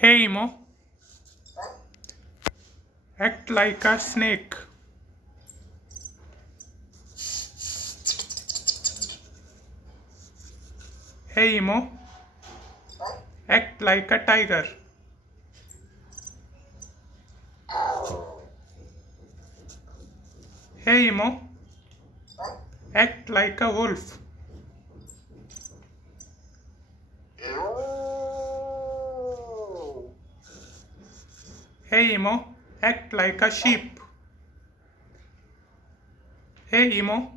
Hey Emo, act like a snake. Hey Emo, act like a tiger. Hey Emo, act like a wolf. Hey Emo, act like a sheep. Hey Emo,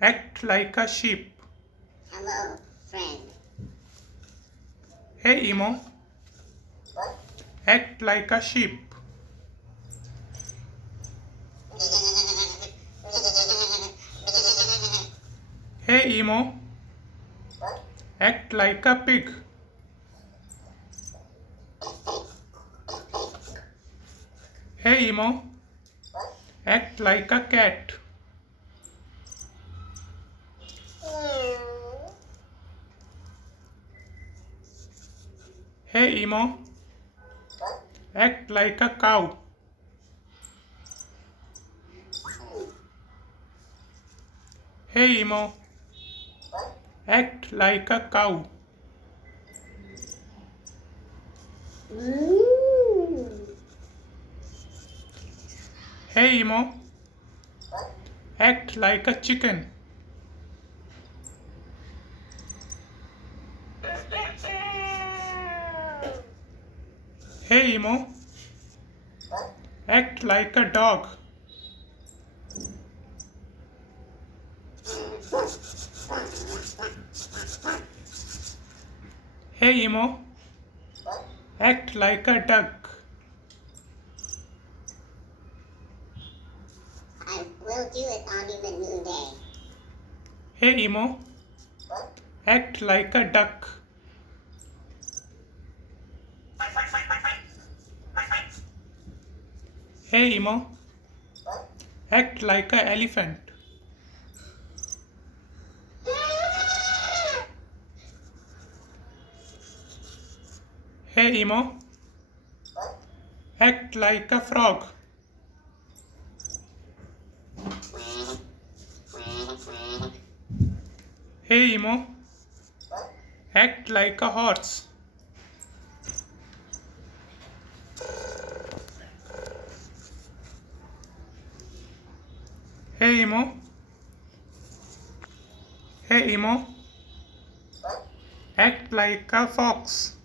act like a sheep. Hello, friend. Hey Emo, act like a sheep. Hey Emo, act like a pig. Hey Emo, act like a cat. Hey Emo, act like a cow. Hey Emo, act like a cow. Hey Emo, act like a chicken. Hey Emo, act like a dog. Hey Emo, act like a duck. I will do it on the new day. Hey Emo, act like a duck. Hey Emo, act like a elephant. Hey Emo, act like a frog. Hey Emo, act like a horse. Hey Emo, hey Emo, act like a fox.